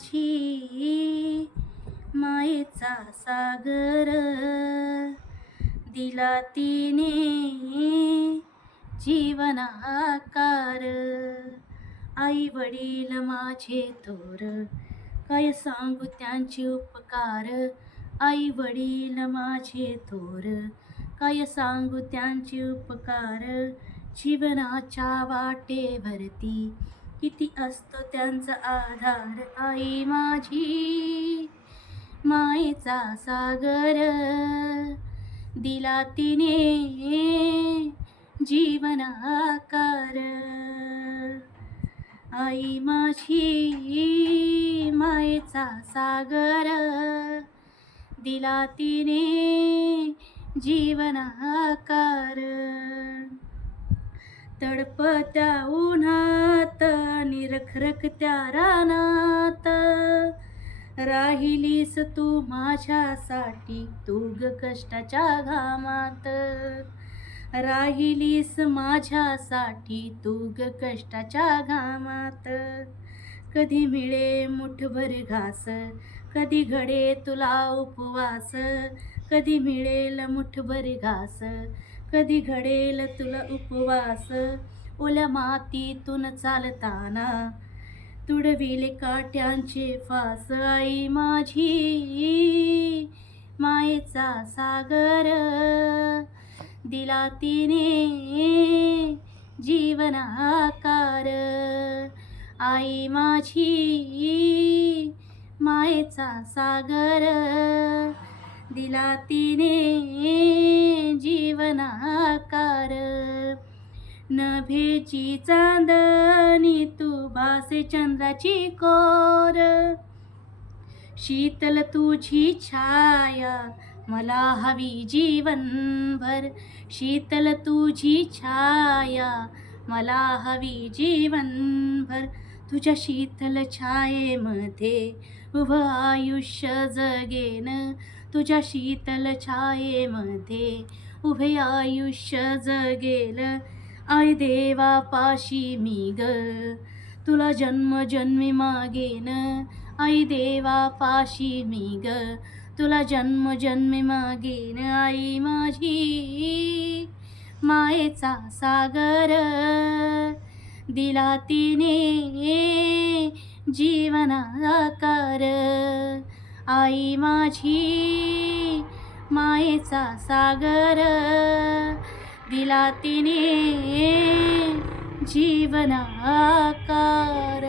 माझी मायेचा सागर दिला तिने जीवन आकार. आई वडील माझे थोर, काय सांगू त्यांचे उपकार. आई वडील माझे थोर, काय सांगू त्यांचे उपकार. जीवनाच्या वाटेवरती किती असतो त्यांचा आधार. आई माझी मायेचा सागर दिला तिने जीवन आकार. आई माझी मायेचा सागर दिला तिने जीवन आकार. तडपत्या उन्हात निरखरखत्या रानात राहिलीस तू माझ्यासाठी, तू ग कष्टाच्या घामात. राहिलीस माझ्यासाठी, तू ग कष्टाच्या घामात. कधी मिळे मुठभर घास, कधी घडे तुला उपवास. कधी मिळेल मुठभर घास, कधी घडेल तुला उपवास. ओल्या मातीतून चालताना तुडविले काट्यांचे फास. आई माझी मायेचा सागर दिला तिने जीवन आकार. आई माझी मायेचा सागर दिला तिने जीवन आकार. नभेची चांदणी तू भासे चंद्राची कोर, शीतल तुझी छाया मला हवी जीवनभर. शीतल तुझी छाया मला हवी जीवनभर. तुझ्या शीतल छायेमध्ये उभं आयुष्य जगेन. तुझ्या शीतल छायेमध्ये उभे आयुष्य जगेल. आई देवापाशी मी ग तुला जन्मजन्मी मागेन. आई देवापाशी मी ग तुला जन्मजन्मी मागेन. आई माझी मायेचा सागर दिला तिने जीवन आकार. आई माझी मायेचा सागर दिला तिने जीवन आकार.